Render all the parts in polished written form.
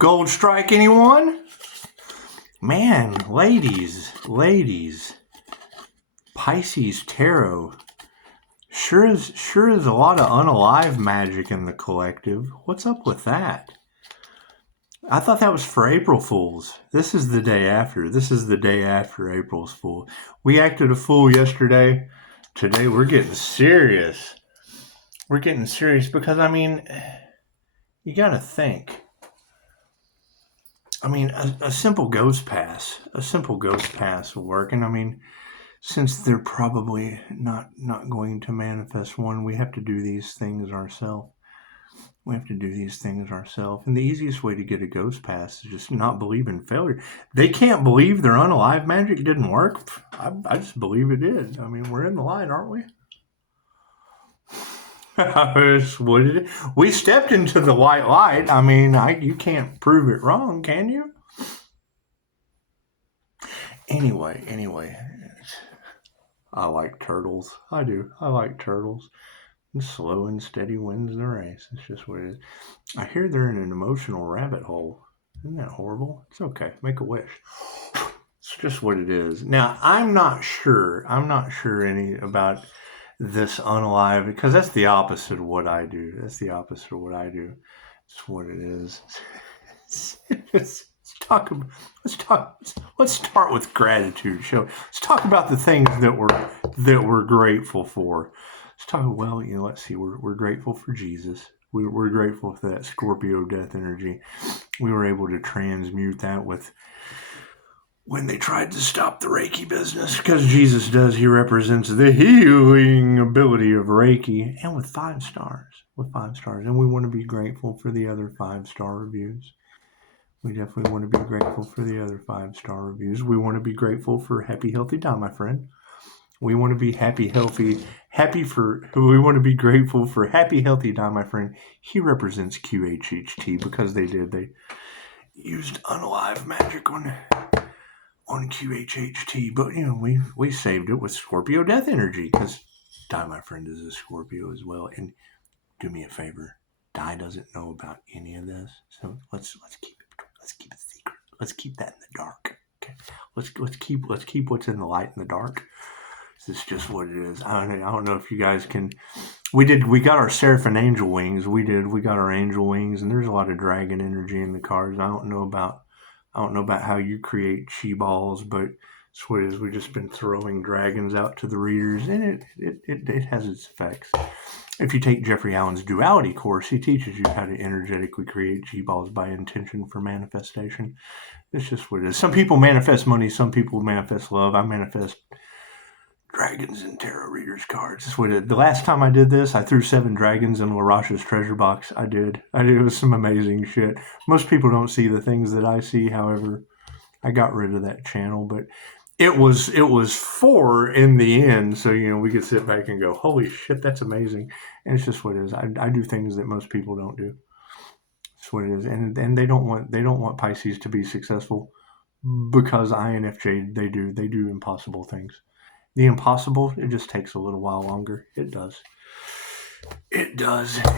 Gold strike, anyone? Man, ladies, Pisces tarot. Sure is a lot of unalive magic in the collective. What's up with that? I thought that was for April Fools. This is the day after. This is the day after April's Fool. We acted a fool yesterday. Today we're getting serious. We're getting serious because, I mean, you got to think. I mean, a simple ghost pass will work. And I mean, since they're probably not going to manifest one, we have to do these things ourselves. And the easiest way to get a ghost pass is just not believe in failure. They can't believe their unalive magic didn't work. I just believe it did. I mean, we're in the light, aren't we? We stepped into the white light. I mean, you can't prove it wrong, can you? Anyway, I like turtles. I do. I like turtles. And slow and steady wins the race. It's just what it is. I hear they're in an emotional rabbit hole. Isn't that horrible? It's okay. Make a wish. It's just what it is. Now, I'm not sure any about this unalive, because that's the opposite of what I do. It's what it is. Let's start with gratitude, shall we? Let's talk about the things that we're grateful for. Let's talk. Well, let's see. We're grateful for Jesus. We're grateful for that Scorpio death energy. We were able to transmute that with when they tried to stop the Reiki business, because Jesus does. He represents the healing ability of Reiki, and with 5 stars. And we want to be grateful for the other 5-star reviews. We definitely want to be grateful for the other 5-star reviews. We want to be grateful for Happy Healthy Die, my friend. We want to be we want to be grateful for Happy Healthy Die, my friend. He represents QHHT because they used unalive magic on QHHT, but we saved it with Scorpio death energy because Die, my friend, is a Scorpio as well. And do me a favor, Die doesn't know about any of this, so let's keep it secret. Let's keep that in the dark. Okay, let's keep what's in the light in the dark. This is just what it is. I don't know if you guys can. We got our Seraphim angel wings. We got our angel wings, and there's a lot of dragon energy in the cards. I don't know about how you create chi balls, but it's what it is. We've just been throwing dragons out to the readers, and it has its effects. If you take Jeffrey Allen's duality course, he teaches you how to energetically create chi balls by intention for manifestation. It's just what it is. Some people manifest money. Some people manifest love. I manifest dragons and tarot readers cards. That's what it is. The last time I did this, I threw 7 dragons in Larash's treasure box. I did. It was some amazing shit. Most people don't see the things that I see. However, I got rid of that channel, but it was 4 in the end. So, we could sit back and go, holy shit, that's amazing. And it's just what it is. I do things that most people don't do. That's what it is. And they don't want Pisces to be successful because INFJ, they do impossible things. The impossible, it just takes a little while longer. It does.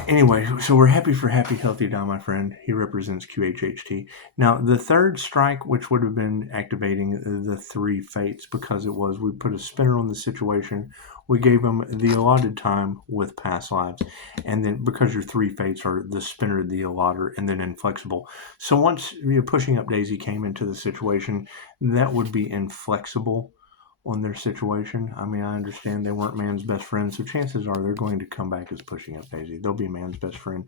Anyway, so we're happy for Happy Healthy Die, my friend. He represents QHHT. Now, the third strike, which would have been activating the 3 fates, because we put a spinner on the situation. We gave them the allotted time with past lives. And then because your 3 fates are the spinner, the allotter, and then inflexible. So once Pushing Up Daisy came into the situation, that would be inflexible on their situation. I mean, I understand they weren't man's best friend, so chances are they're going to come back as Pushing Up Daisy. They'll be man's best friend.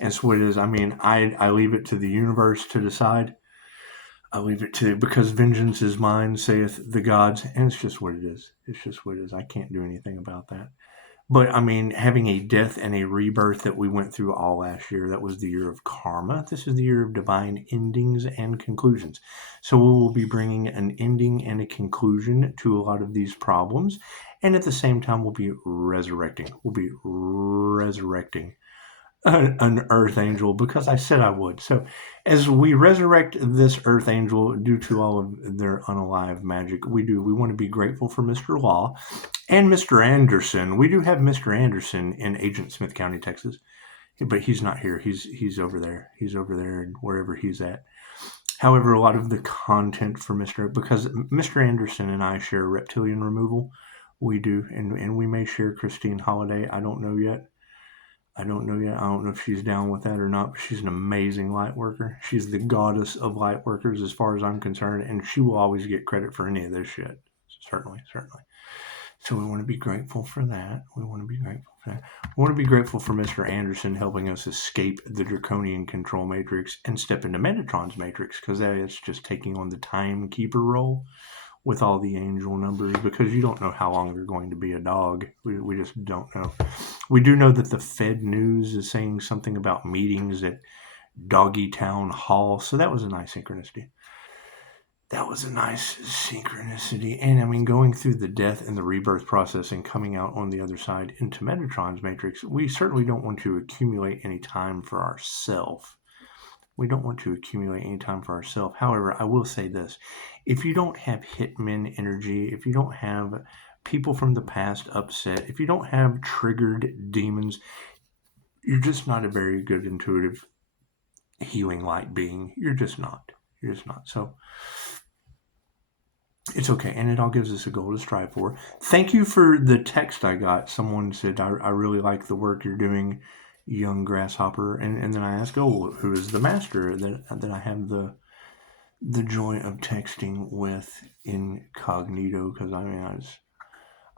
And so it is. I mean, I leave it to the universe to decide. I leave it to, because vengeance is mine, saith the gods, and it's just what it is. I can't do anything about that. But, I mean, having a death and a rebirth that we went through all last year, that was the year of karma. This is the year of divine endings and conclusions. So we will be bringing an ending and a conclusion to a lot of these problems. And at the same time, we'll be resurrecting. An earth angel, because I said I would. So as we resurrect this earth angel due to all of their unalive magic, we want to be grateful for Mr. Law and Mr. Anderson. We do have Mr. Anderson in Agent Smith County, Texas. but he's not here. He's over there. He's over there, and wherever he's at. However, a lot of the content for because Mr. Anderson and I share reptilian removal, we do, and we may share Christine Holiday. I don't know yet. I don't know if she's down with that or not, but she's an amazing light worker. She's the goddess of light workers as far as I'm concerned, and she will always get credit for any of this shit. Certainly. So we want to be grateful for that. We want to be grateful for Mr. Anderson helping us escape the draconian control matrix and step into Metatron's matrix, because that is just taking on the timekeeper role with all the angel numbers, because you don't know how long they're going to be a dog. We just don't know. We do know that the Fed News is saying something about meetings at Doggy Town Hall, so that was a nice synchronicity. And I mean, going through the death and the rebirth process and coming out on the other side into Metatron's matrix, we certainly don't want to accumulate any time for ourselves. However, I will say this. If you don't have hitmen energy, if you don't have people from the past upset, if you don't have triggered demons, you're just not a very good intuitive healing light being. You're just not. So it's okay, and it all gives us a goal to strive for. Thank you for the text I got. Someone said, I really like the work you're doing, young grasshopper. And then I asked, who is the master that I have the joy of texting with incognito? Because I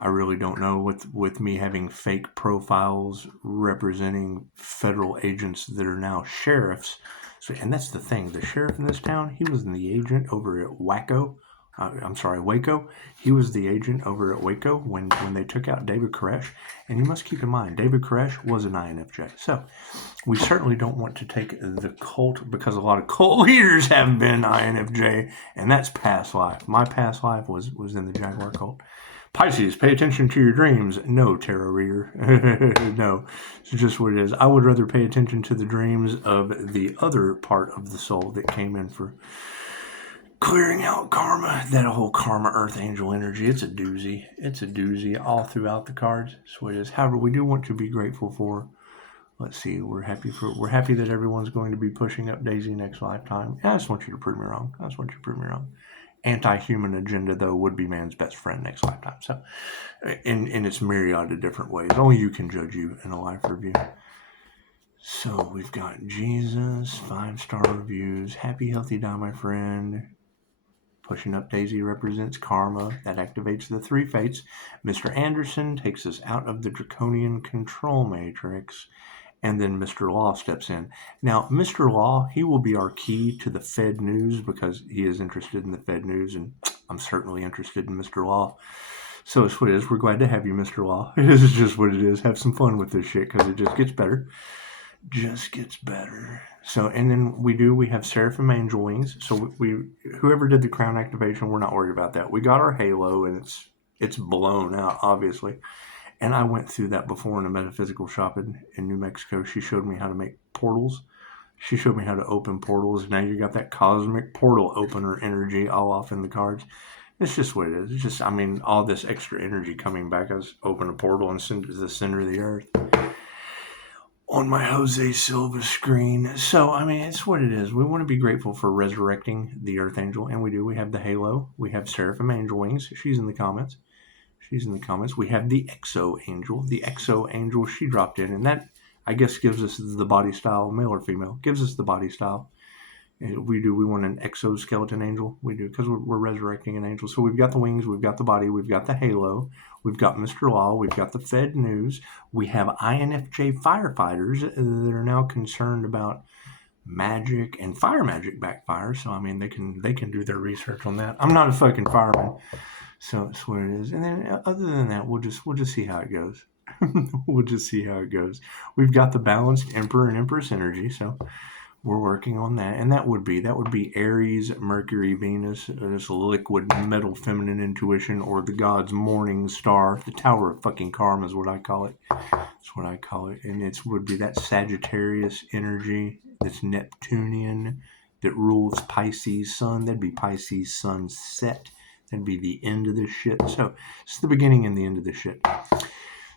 really don't know, with me having fake profiles representing federal agents that are now sheriffs. So, and that's the thing, the sheriff in this town, he was the agent over at Waco. He was the agent over at Waco when they took out David Koresh. And you must keep in mind, David Koresh was an INFJ. So we certainly don't want to take the cult, because a lot of cult leaders have been INFJ, and that's past life. My past life was in the Jaguar cult. Pisces, pay attention to your dreams. No, tarot reader. No, it's just what it is. I would rather pay attention to the dreams of the other part of the soul that came in for clearing out karma. That whole karma earth angel energy, it's a doozy all throughout the cards. That's what it is. However, we do want to be grateful for, let's see, we're happy that everyone's going to be pushing up Daisy next lifetime. I just want you to prove me wrong. Anti-human agenda, though, would be man's best friend next lifetime. So in its myriad of different ways. Only you can judge you in a life review. So we've got Jesus, 5-star reviews. Happy, healthy, die, my friend. Pushing up Daisy represents karma. That activates the 3 fates. Mr. Anderson takes us out of the draconian control matrix. And then Mr. Law steps in. Now, Mr. Law, he will be our key to the Fed News, because he is interested in the Fed News, and I'm certainly interested in Mr. Law. So it's what it is. We're glad to have you, Mr. Law. This is just what it is. Have some fun with this shit, because it just gets better. So, and then we have Seraphim Angel Wings. So whoever did the crown activation, we're not worried about that. We got our halo, and it's blown out, obviously. And I went through that before in a metaphysical shop in New Mexico. She showed me how to make portals. She showed me how to open portals. Now you got that cosmic portal opener energy all off in the cards. It's just what it is. It's just, I mean, all this extra energy coming back as open a portal and send it to the center of the earth on my Jose Silva screen. So, I mean, it's what it is. We want to be grateful for resurrecting the Earth Angel, and we do. We have the halo. We have Seraphim Angel Wings. She's in the comments. We have the Exo Angel. The Exo Angel, she dropped in, and that, I guess, gives us the body style, male or female. Gives us the body style. We want an exoskeleton angel. We do, because we're resurrecting an angel. So we've got the wings, we've got the body, we've got the halo, we've got Mr. Law, we've got the Fed News. We have INFJ firefighters that are now concerned about magic and fire magic backfire. So, I mean, they can do their research on that. I'm not a fucking fireman. So that's what it is. And then other than that, we'll just see how it goes. We've got the balanced Emperor and Empress energy, so we're working on that. And that would be Aries, Mercury, Venus, this liquid metal feminine intuition, or the god's morning star. The Tower of fucking Karma is what I call it. And it would be that Sagittarius energy, that's Neptunian, that rules Pisces sun. That'd be Pisces sun set. That'd be the end of this shit. So it's the beginning and the end of this shit.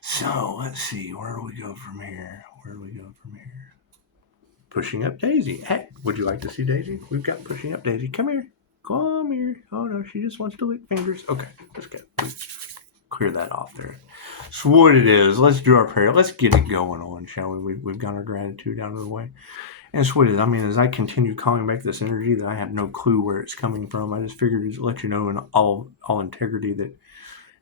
So let's see, where do we go from here? where do we go from here? Pushing up Daisy. Hey, would you like to see Daisy? We've got pushing up Daisy. Come here. Come here. Oh no, she just wants to lick fingers. Okay, let's clear that off there. So what it is, let's do our prayer. Let's get it going on, shall we? We've got our gratitude out of the way. And it's what it is. I mean, as I continue calling back this energy that I have no clue where it's coming from, I just figured to let you know in all integrity that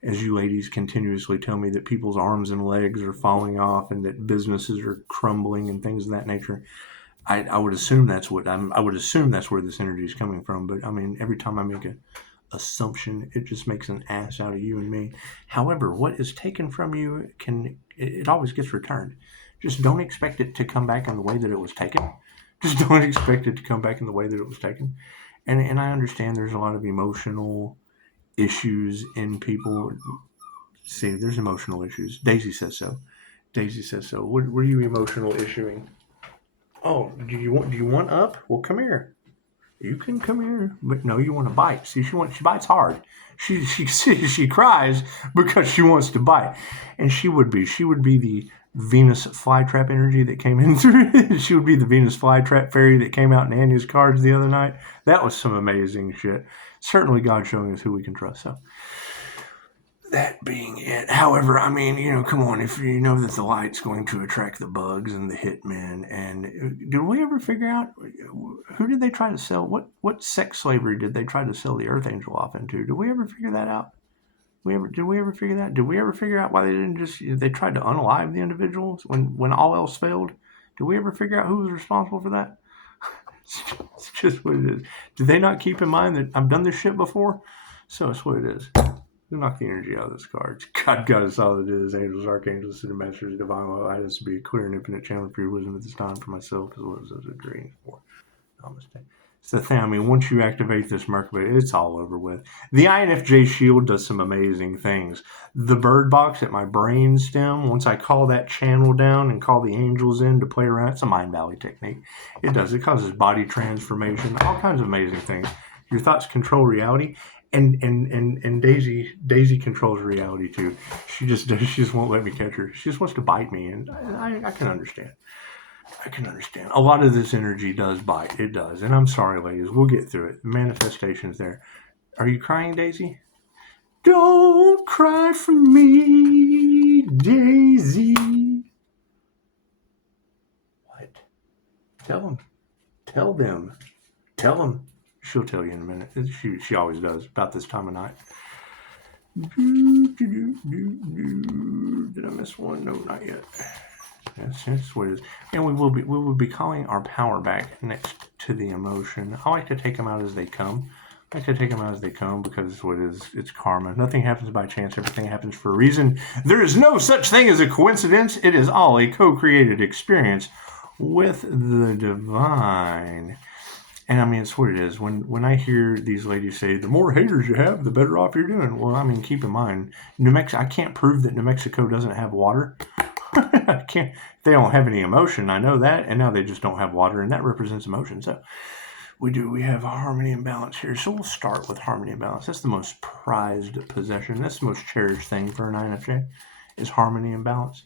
as you ladies continuously tell me that people's arms and legs are falling off and that businesses are crumbling and things of that nature, I would assume that's what I would assume that's where this energy is coming from. But I mean, every time I make a assumption, it just makes an ass out of you and me. However, what is taken from you it always gets returned. Just don't expect it to come back in the way that it was taken. Just don't expect it to come back in the way that it was taken. And I understand there's a lot of emotional issues in people. See, there's emotional issues. Daisy says so. Daisy says so. What were you emotional issuing? Oh, do you want up? Well, come here. You can come here, but no, you want to bite. See, she bites hard. She cries because she wants to bite, and she would be the Venus flytrap energy that came in through. She would be the Venus flytrap fairy that came out in Anya's cards the other night. That was some amazing shit. Certainly, God showing us who we can trust. So. That being it. However, I mean, come on, if you know that the light's going to attract the bugs and the hitmen, and did we ever figure out who did they try to sell? What sex slavery did they try to sell the Earth Angel off into? Did we ever figure that out? Did we ever figure that? Did we ever figure out why they didn't they tried to unalive the individuals when all else failed? Did we ever figure out who was responsible for that? It's just what it is. Did they not keep in mind that I've done this shit before? So it's what it is. We knock the energy out of this card. God got us all that is. Angels, archangels, city masters, divine will. I just to be a clear and infinite channel for your wisdom at this time for myself as well as those agreeing for. Namaste. It's the thing. I mean, once you activate this Mercury, it's all over with. The INFJ shield does some amazing things. The bird box at my brain stem, once I call that channel down and call the angels in to play around, it's a mind valley technique. It does. It causes body transformation, all kinds of amazing things. Your thoughts control reality. And Daisy controls reality too. She just won't let me catch her. She just wants to bite me, and I can understand. I can understand. A lot of this energy does bite. It does. And I'm sorry, ladies. We'll get through it. The manifestation's there. Are you crying, Daisy? Don't cry for me, Daisy. What? Tell them. Tell them. Tell them. She'll tell you in a minute. She always does about this time of night. Did I miss one? No, not yet. That's what it is. And we will be calling our power back next to the emotion. I like to take them out as they come. Because it's what it is. It's karma. Nothing happens by chance. Everything happens for a reason. There is no such thing as a coincidence. It is all a co-created experience with the divine. And I mean, it's what it is. When I hear these ladies say, the more haters you have, the better off you're doing. Well, I mean, keep in mind, I can't prove that New Mexico doesn't have water. I can't. They don't have any emotion. I know that. And now they just don't have water. And that represents emotion. So we have a harmony and balance here. So we'll start with harmony and balance. That's the most prized possession. That's the most cherished thing for an INFJ is harmony and balance.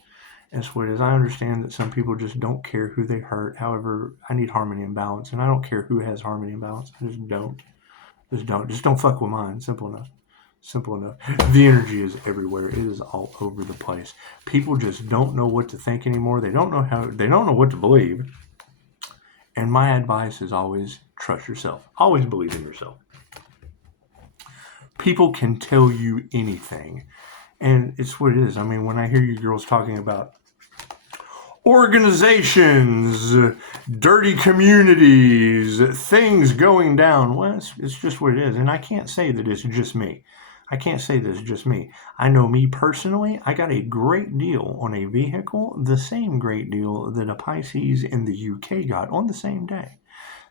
That's what it is. I understand that some people just don't care who they hurt. However, I need harmony and balance, and I don't care who has harmony and balance. I just don't. Just don't fuck with mine. Simple enough. The energy is everywhere. It is all over the place. People just don't know what to think anymore. They don't know what to believe. And my advice is always trust yourself. Always believe in yourself. People can tell you anything. And it's what it is. I mean, when I hear you girls talking about organizations, dirty communities, things going down, well, it's just what it is. And I can't say that it's just me. I know me personally, I got a great deal on a vehicle, the same great deal that a Pisces in the UK got on the same day.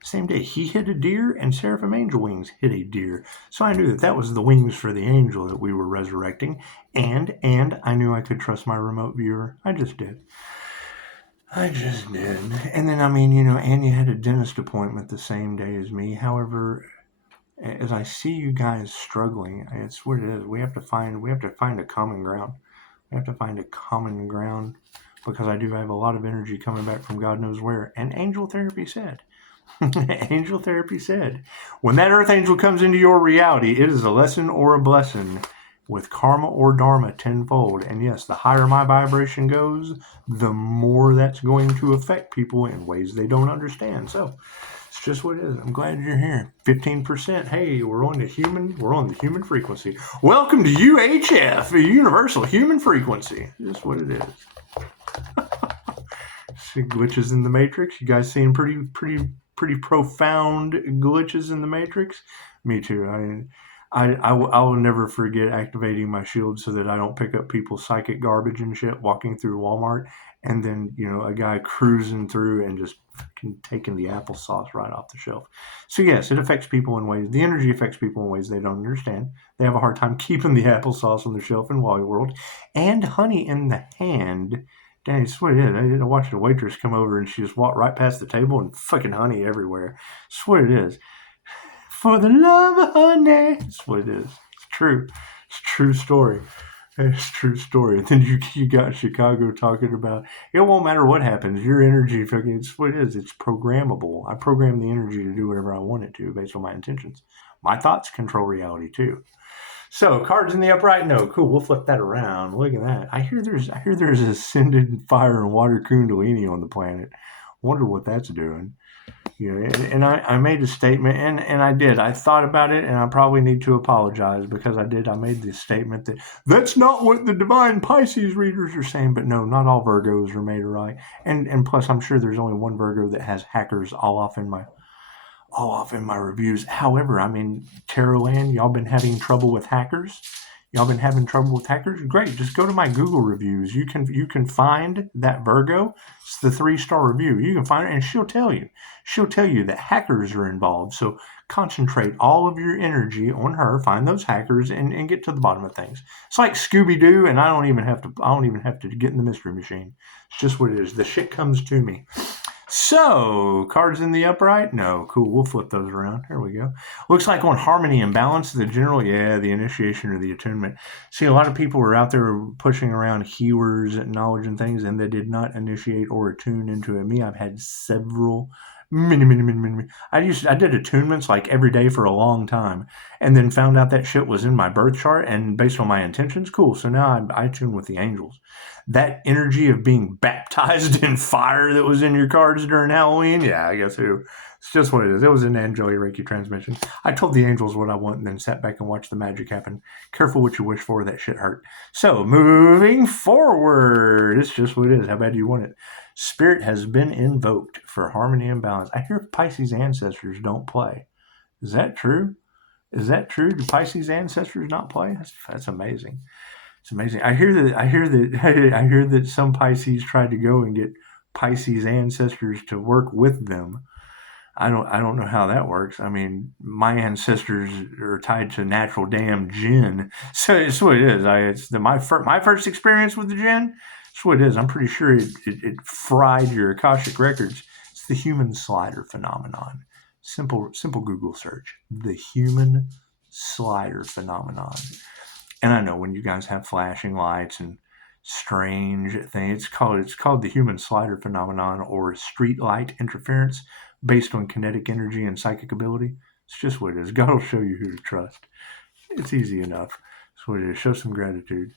Same day, he hit a deer and Seraphim Angel Wings hit a deer. So I knew that was the wings for the angel that we were resurrecting. And I knew I could trust my remote viewer. I just did. And then, I mean, Anya had a dentist appointment the same day as me. However, as I see you guys struggling, it's what it is. We have to find a common ground. because I do have a lot of energy coming back from God knows where. And angel therapy said, angel therapy said, when that earth angel comes into your reality, it is a lesson or a blessing with karma or dharma tenfold. And yes, the higher my vibration goes, the more that's going to affect people in ways they don't understand. So it's just what it is. I'm glad you're here. 15%. Hey, we're on the human frequency. Welcome to UHF, a universal human frequency. Just what it is. See glitches in the matrix. You guys seeing pretty profound glitches in the matrix? Me too. I will never forget activating my shield so that I don't pick up people's psychic garbage and shit walking through Walmart, and then a guy cruising through and just fucking taking the applesauce right off the shelf. So yes, it affects people in ways. The energy affects people in ways they don't understand. They have a hard time keeping the applesauce on the shelf in Wally World, and honey in the hand. Dang, it's what it is. I watched a waitress come over and she just walked right past the table and fucking honey everywhere. It's what it is. For the love of honey. That's what it is. It's true. It's a true story. It's a true story. And then you got Chicago talking about, it won't matter what happens. Your energy, it's what it is. It's programmable. I program the energy to do whatever I want it to based on my intentions. My thoughts control reality too. So cards in the upright. No, cool. We'll flip that around. Look at that. I hear there's ascended fire and water kundalini on the planet. Wonder what that's doing. And I made a statement, and I did. I thought about it, and I probably need to apologize because I made this statement that's not what the divine Pisces readers are saying. But no, not all Virgos are made alike. And plus, I'm sure there's only one Virgo that has hackers all off in my reviews. However, I mean, Tarot Land, y'all been having trouble with hackers? Great. Just go to my Google reviews. You can find that Virgo. It's the 3-star review. You can find it, and she'll tell you that hackers are involved. So concentrate all of your energy on her. Find those hackers and get to the bottom of things. It's like Scooby-Doo, and I don't even have to get in the mystery machine. It's just what it is. The shit comes to me. So, cards in the upright? No. Cool. We'll flip those around. Here we go. Looks like on harmony and balance, the general, the initiation or the attunement. See, a lot of people were out there pushing around healers and knowledge and things, and they did not initiate or attune into it. Me, I've had several. I did attunements like every day for a long time, and then found out that shit was in my birth chart, and based on my intentions, cool. So now I tune with the angels. That energy of being baptized in fire that was in your cards during Halloween, I guess who? It's just what it is. It was an angelic Reiki transmission. I told the angels what I want and then sat back and watched the magic happen. Careful what you wish for, that shit hurt. So, moving forward, it's just what it is. How bad do you want it? Spirit has been invoked for harmony and balance. I hear Pisces ancestors don't play. Is that true? Do Pisces ancestors not play? That's amazing. It's amazing. I hear that some Pisces tried to go and get Pisces ancestors to work with them. I don't know how that works. I mean, my ancestors are tied to natural damn jinn. So it's what it is. My first experience with the jinn. It's what it is. I'm pretty sure it fried your Akashic records. It's the human slider phenomenon. Simple Google search. The human slider phenomenon. And I know when you guys have flashing lights and strange things, it's called the human slider phenomenon or street light interference based on kinetic energy and psychic ability. It's just what it is. God will show you who to trust. It's easy enough. It's what it is. Show some gratitude.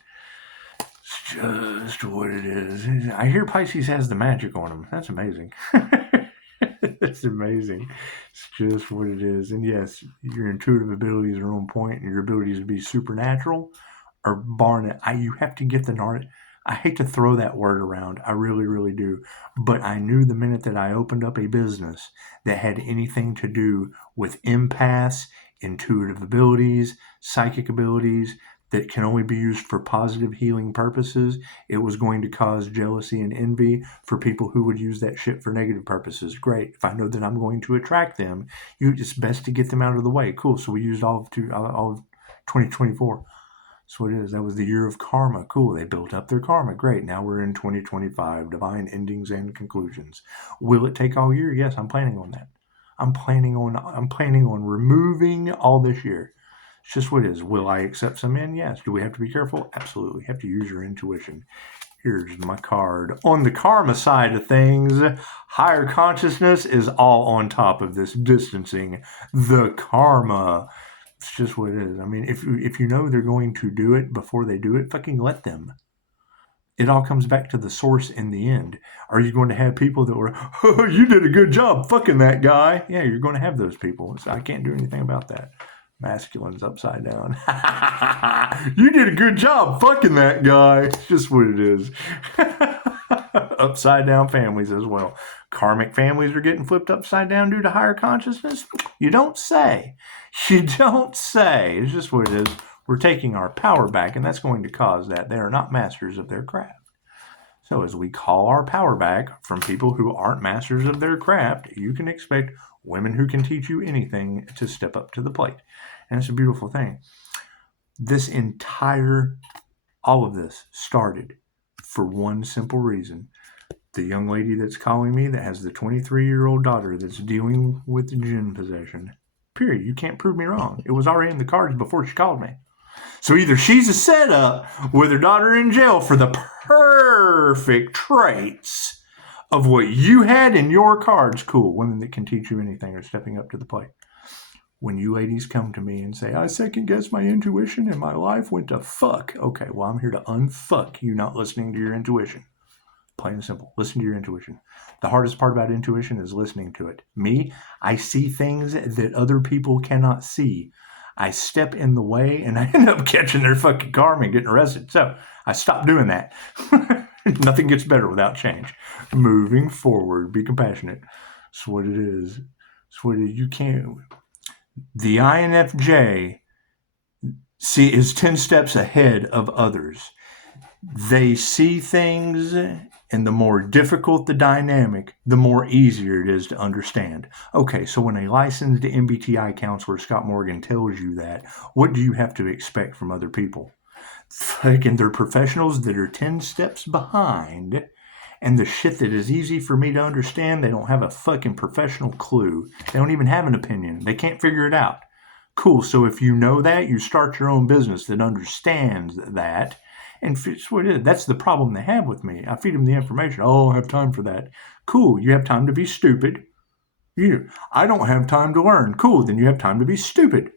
It's just what it is. I hear Pisces has the magic on them. That's amazing. That's amazing. It's just what it is. And yes, your intuitive abilities are on point, and your abilities to be supernatural are barring it. You have to get the art. I hate to throw that word around. I really, really do. But I knew the minute that I opened up a business that had anything to do with empaths, intuitive abilities, psychic abilities, that can only be used for positive healing purposes, it was going to cause jealousy and envy for people who would use that shit for negative purposes. Great. If I know that I'm going to attract them, it's best to get them out of the way. Cool. So we used all of 2024. That's what it is. That was the year of karma. Cool. They built up their karma. Great. Now we're in 2025. Divine endings and conclusions. Will it take all year? Yes, I'm planning on that. I'm planning on removing all this year. It's just what it is. Will I accept some in? Yes. Do we have to be careful? Absolutely. You have to use your intuition. Here's my card. On the karma side of things, higher consciousness is all on top of this distancing. The karma. It's just what it is. I mean, if you know they're going to do it before they do it, fucking let them. It all comes back to the source in the end. Are you going to have people that were, oh, you did a good job fucking that guy? Yeah, you're going to have those people. So I can't do anything about that. Masculine's upside down. You did a good job fucking that guy. It's just what it is. Upside down families as well. Karmic families are getting flipped upside down due to higher consciousness? You don't say. You don't say. It's just what it is. We're taking our power back, and that's going to cause that. They are not masters of their craft. So as we call our power back from people who aren't masters of their craft, you can expect women who can teach you anything to step up to the plate. And it's a beautiful thing. All of this started for one simple reason. The young lady that's calling me that has the 23-year-old daughter that's dealing with jinn possession. Period. You can't prove me wrong. It was already in the cards before she called me. So either she's a setup with her daughter in jail for the perfect traits of what you had in your cards. Cool. Women that can teach you anything are stepping up to the plate. When you ladies come to me and say, I second guess my intuition and my life went to fuck. Okay, well, I'm here to unfuck you not listening to your intuition. Plain and simple. Listen to your intuition. The hardest part about intuition is listening to it. Me, I see things that other people cannot see. I step in the way and I end up catching their fucking karma and getting arrested. So I stopped doing that. Nothing gets better without change. Moving forward, be compassionate. That's what it is. That's what it is. You can't. The INFJ is 10 steps ahead of others. They see things, and the more difficult the dynamic, the more easier it is to understand. Okay, so when a licensed MBTI counselor, Scott Morgan, tells you that, what do you have to expect from other people? Fucking, they're professionals that are 10 steps behind, and the shit that is easy for me to understand, they don't have a fucking professional clue. They don't even have an opinion. They can't figure it out. Cool, so if you know that, you start your own business that understands that. And it's what it is. That's the problem they have with me. I feed them the information. Oh, I have time for that. Cool. You have time to be stupid. I don't have time to learn. Cool. Then you have time to be stupid.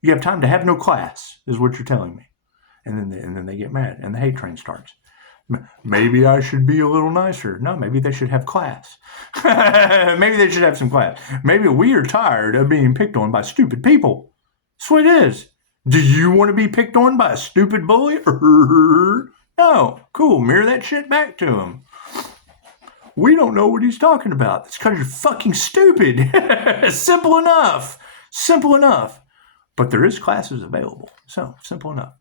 You have time to have no class, is what you're telling me. And then they get mad, and the hate train starts. Maybe I should be a little nicer. No, maybe they should have class. Maybe they should have some class. Maybe we are tired of being picked on by stupid people. That's what it is. Do you want to be picked on by a stupid bully? No. Cool. Mirror that shit back to him. We don't know what he's talking about. That's because you're fucking stupid. Simple enough. Simple enough. But there is classes available. So, simple enough.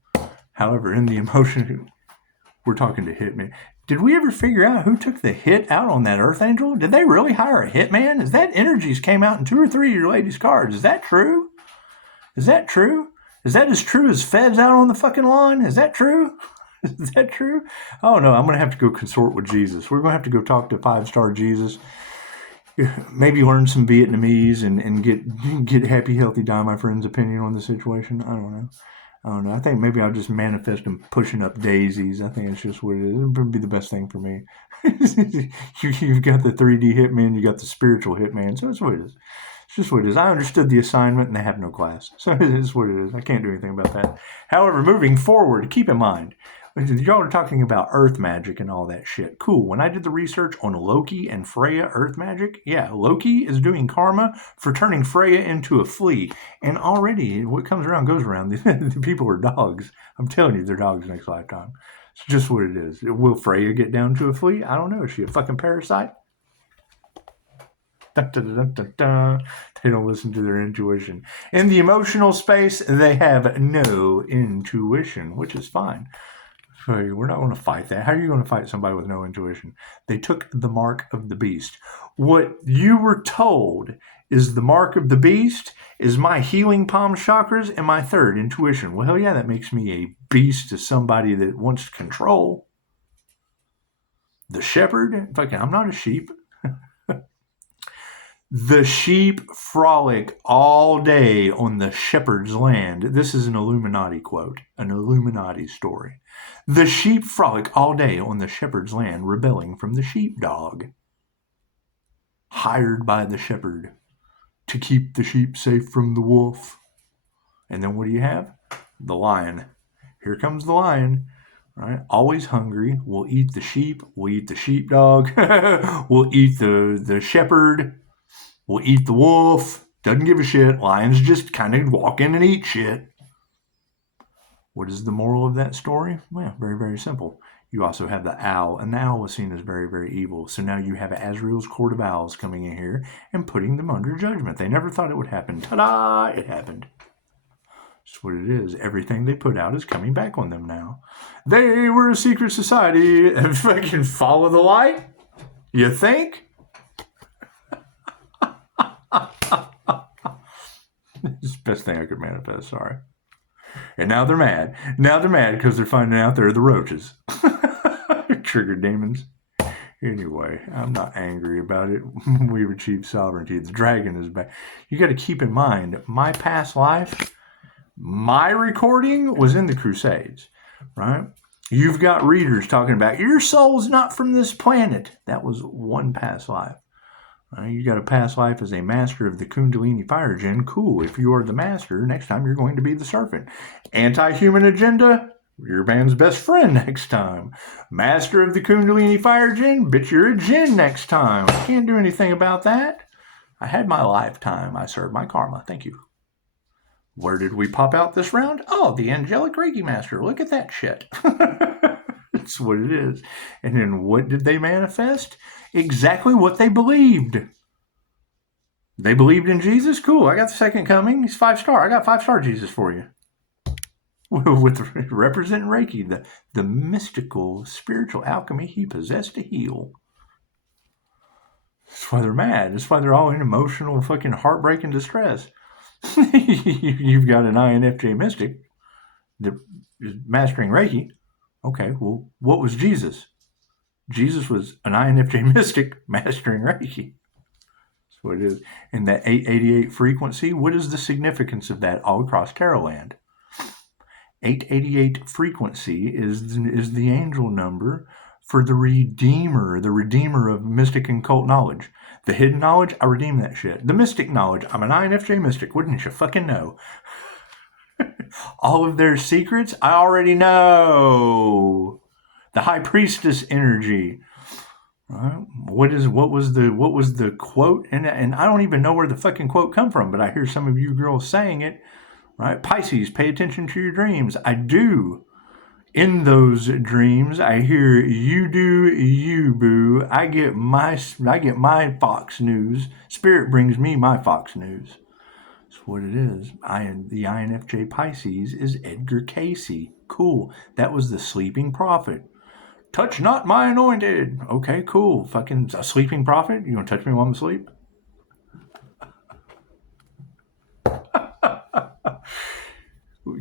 However, in the emotion, we're talking to Hitmen. Did we ever figure out who took the hit out on that Earth Angel? Did they really hire a hitman? Is that energies came out in 2 or 3 of your ladies' cards? Is that true? Is that true? Is that as true as feds out on the fucking lawn? Is that true? Is that true? Oh no, I'm going to have to go consort with Jesus. We're going to have to go talk to 5-star Jesus. Maybe learn some Vietnamese and get happy, healthy, die my friend's opinion on the situation. I don't know. I think maybe I'll just manifest him pushing up daisies. I think it's just what it is. It would be the best thing for me. You've got the 3D hitman, you got the spiritual hitman. So that's what it is. It's just what it is. I understood the assignment and they have no class. So it is what it is. I can't do anything about that. However, moving forward, keep in mind, y'all are talking about earth magic and all that shit. Cool. When I did the research on Loki and Freya earth magic, yeah, Loki is doing karma for turning Freya into a flea. And already, what comes around goes around. The people are dogs. I'm telling you, they're dogs next lifetime. It's just what it is. Will Freya get down to a flea? I don't know. Is she a fucking parasite? Dun, dun, dun, dun, dun. They don't listen to their intuition. In the emotional space, they have no intuition, which is fine. So we're not going to fight that. How are you going to fight somebody with no intuition? They took the mark of the beast. What you were told is the mark of the beast is my healing palm chakras and my third, intuition. Well, hell yeah, that makes me a beast to somebody that wants control. The shepherd, fucking, I'm not a sheep. The sheep frolic all day on the shepherd's land. This is an Illuminati quote, an Illuminati story. The sheep frolic all day on the shepherd's land, rebelling from the sheepdog, hired by the shepherd to keep the sheep safe from the wolf. And then what do you have? The lion. Here comes the lion, right? Always hungry. We'll eat the sheep. We'll eat the sheepdog. We'll eat the shepherd. We'll eat the wolf. Doesn't give a shit. Lions just kind of walk in and eat shit. What is the moral of that story? Well, very, very simple. You also have the owl, and the owl was seen as very, very evil. So now you have Azrael's court of owls coming in here and putting them under judgment. They never thought it would happen. Ta-da! It happened. That's what it is. Everything they put out is coming back on them now. They were a secret society and fucking follow the light? You think? It's the best thing I could manifest, sorry. And now they're mad. Now they're mad because they're finding out they're the roaches. Trigger demons. Anyway, I'm not angry about it. We've achieved sovereignty. The dragon is back. You got to keep in mind, my past life, my recording was in the Crusades, right? You've got readers talking about, your soul's not from this planet. That was one past life. You got a past life as a master of the Kundalini fire gen. Cool. If you are the master, next time you're going to be the serpent. Anti-human agenda, your man's best friend next time. Master of the Kundalini fire gen, bitch, you're a jinn next time. I can't do anything about that. I had my lifetime. I served my karma. Thank you. Where did we pop out this round? Oh, the angelic Reiki master. Look at that shit. That's what it is. And then what did they manifest? Exactly what they believed. They believed in Jesus? Cool. I got the second coming. He's 5-star. I got 5-star Jesus for you. With representing Reiki, the mystical spiritual alchemy he possessed to heal. That's why they're mad. That's why they're all in emotional fucking heartbreak and distress. You've got an INFJ mystic that is mastering Reiki. Okay, well, what was Jesus? Jesus was an INFJ mystic mastering Reiki. That's what it is. And that 888 frequency, what is the significance of that all across Tarot land? 888 frequency is the angel number for the redeemer of mystic and cult knowledge. The hidden knowledge, I redeem that shit. The mystic knowledge, I'm an INFJ mystic. Wouldn't you fucking know? All of their secrets, I already know. The high priestess energy. What was the quote? And I don't even know where the fucking quote come from, but I hear some of you girls saying it. Right? Pisces, pay attention to your dreams. I do. In those dreams, I hear you do you, boo. I get my Fox News. Spirit brings me my Fox News. That's what it is. The INFJ Pisces is Edgar Casey. Cool. That was the sleeping prophet. Touch not my anointed. Okay, cool. Fucking a sleeping prophet? You gonna touch me while I'm asleep?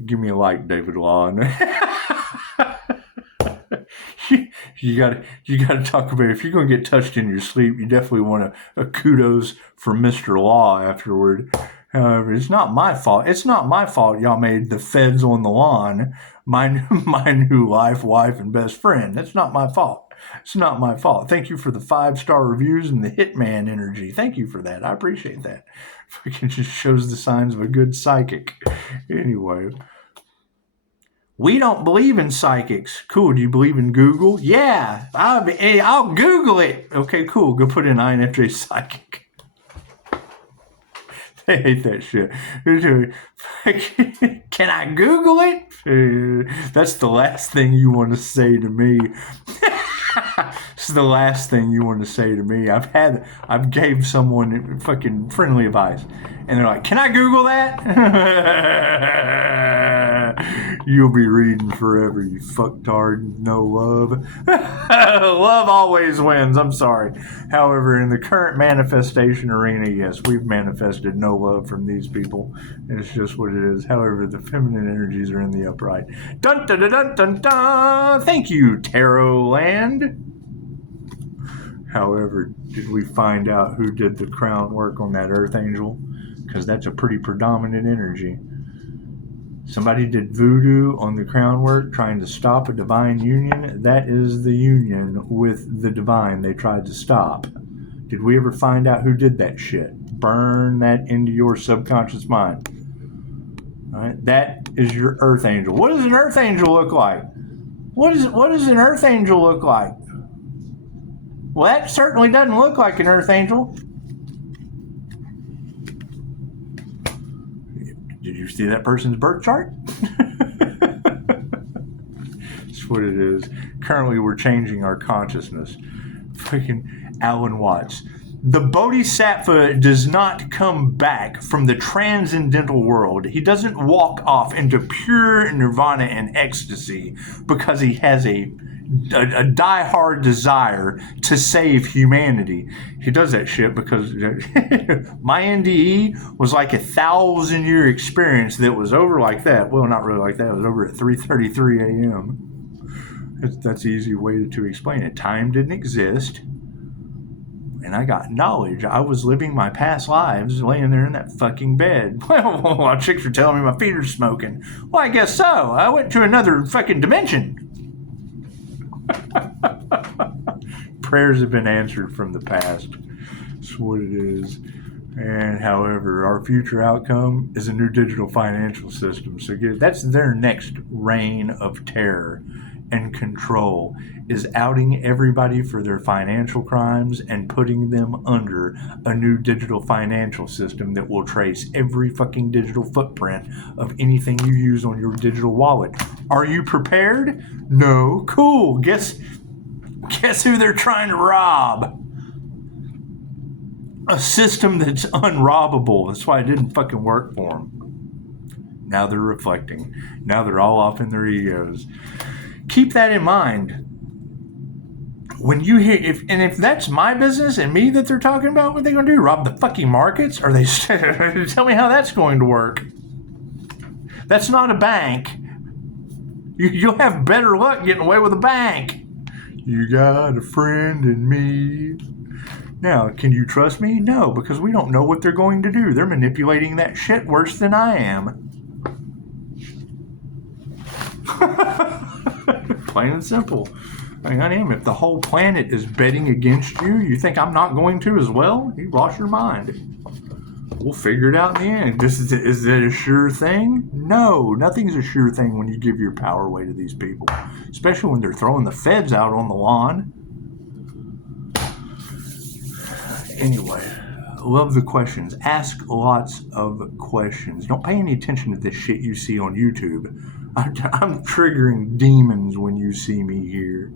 Give me a like, David Law. You gotta talk about it. If you're gonna get touched in your sleep, you definitely want a kudos for Mr. Law afterward. However, it's not my fault. It's not my fault y'all made the feds on the lawn my new life, wife, and best friend. That's not my fault. It's not my fault. Thank you for the 5-star reviews and the Hitman energy. Thank you for that. I appreciate that. It just shows the signs of a good psychic. Anyway. We don't believe in psychics. Cool. Do you believe in Google? Yeah. I'll Google it. Okay, cool. Go put in INFJ psychic. They hate that shit. Can I Google it? That's the last thing you want to say to me. It's the last thing you want to say to me. I've gave someone fucking friendly advice, and they're like, "Can I Google that?" You'll be reading forever, you fucktard. No love. Love always wins. I'm sorry. However, in the current manifestation arena, yes, we've manifested no love from these people. It's just what it is. However, the feminine energies are in the upright. Dun dun dun dun dun dun. Thank you, Tarot Land. However, did we find out who did the crown work on that Earth Angel? Because that's a pretty predominant energy. Somebody did voodoo on the crown work trying to stop a divine union. That is the union with the divine they tried to stop. Did we ever find out who did that shit? Burn that into your subconscious mind. All right? That is your Earth Angel. What does an Earth Angel look like? What does an Earth Angel look like? Well, that certainly doesn't look like an Earth Angel. Did you see that person's birth chart? That's what it is. Currently, we're changing our consciousness. Freaking Alan Watts. The Bodhisattva does not come back from the transcendental world. He doesn't walk off into pure nirvana and ecstasy because he has a die-hard desire to save humanity. He does that shit because my NDE was like a 1,000-year experience that was over like that. Well, not really like that. It was over at 3:33 a.m. That's the easy way to explain it. Time didn't exist. And I got knowledge. I was living my past lives laying there in that fucking bed. Well, chicks are telling me my feet are smoking. Well, I guess so. I went to another fucking dimension. Prayers have been answered from the past. That's what it is. And however, our future outcome is a new digital financial system. So that's their next reign of terror and control, is outing everybody for their financial crimes and putting them under a new digital financial system that will trace every fucking digital footprint of anything you use on your digital wallet. Are you prepared? No. Cool. Guess who they're trying to rob? A system that's unrobbable. That's why it didn't fucking work for them. Now they're reflecting. Now they're all off in their egos. Keep that in mind. When you hear, if that's my business and me that they're talking about, what are they going to do? Rob the fucking markets? Are they? Tell me how that's going to work. That's not a bank. You'll have better luck getting away with a bank. You got a friend in me. Now, can you trust me? No, because we don't know what they're going to do. They're manipulating that shit worse than I am. Plain and simple. I mean, if the whole planet is betting against you, you think I'm not going to as well? You lost your mind. We'll figure it out in the end. Is that a sure thing? No, nothing's a sure thing when you give your power away to these people, especially when they're throwing the feds out on the lawn. Anyway, love the questions. Ask lots of questions. Don't pay any attention to this shit you see on YouTube. I'm triggering demons when you see me here.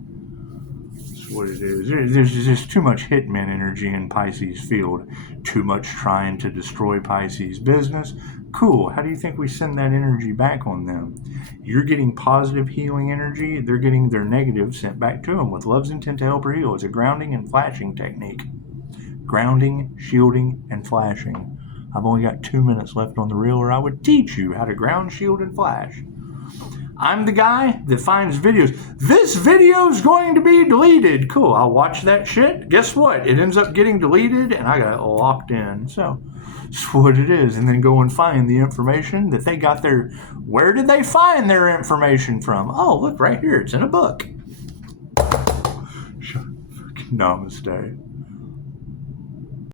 That's what it is. There's just too much Hitmen energy in Pisces field. Too much trying to destroy Pisces business. Cool. How do you think we send that energy back on them? You're getting positive healing energy. They're getting their negative sent back to them with love's intent to help her heal. It's a grounding and flashing technique. Grounding, shielding, and flashing. I've only got 2 minutes left on the reel, or I would teach you how to ground, shield, and flash. I'm the guy that finds videos. This video is going to be deleted. Cool, I'll watch that shit. Guess what? It ends up getting deleted, and I got it locked in. So, that's what it is. And then go and find the information that they got their... Where did they find their information from? Oh, look, right here. It's in a book. Namaste.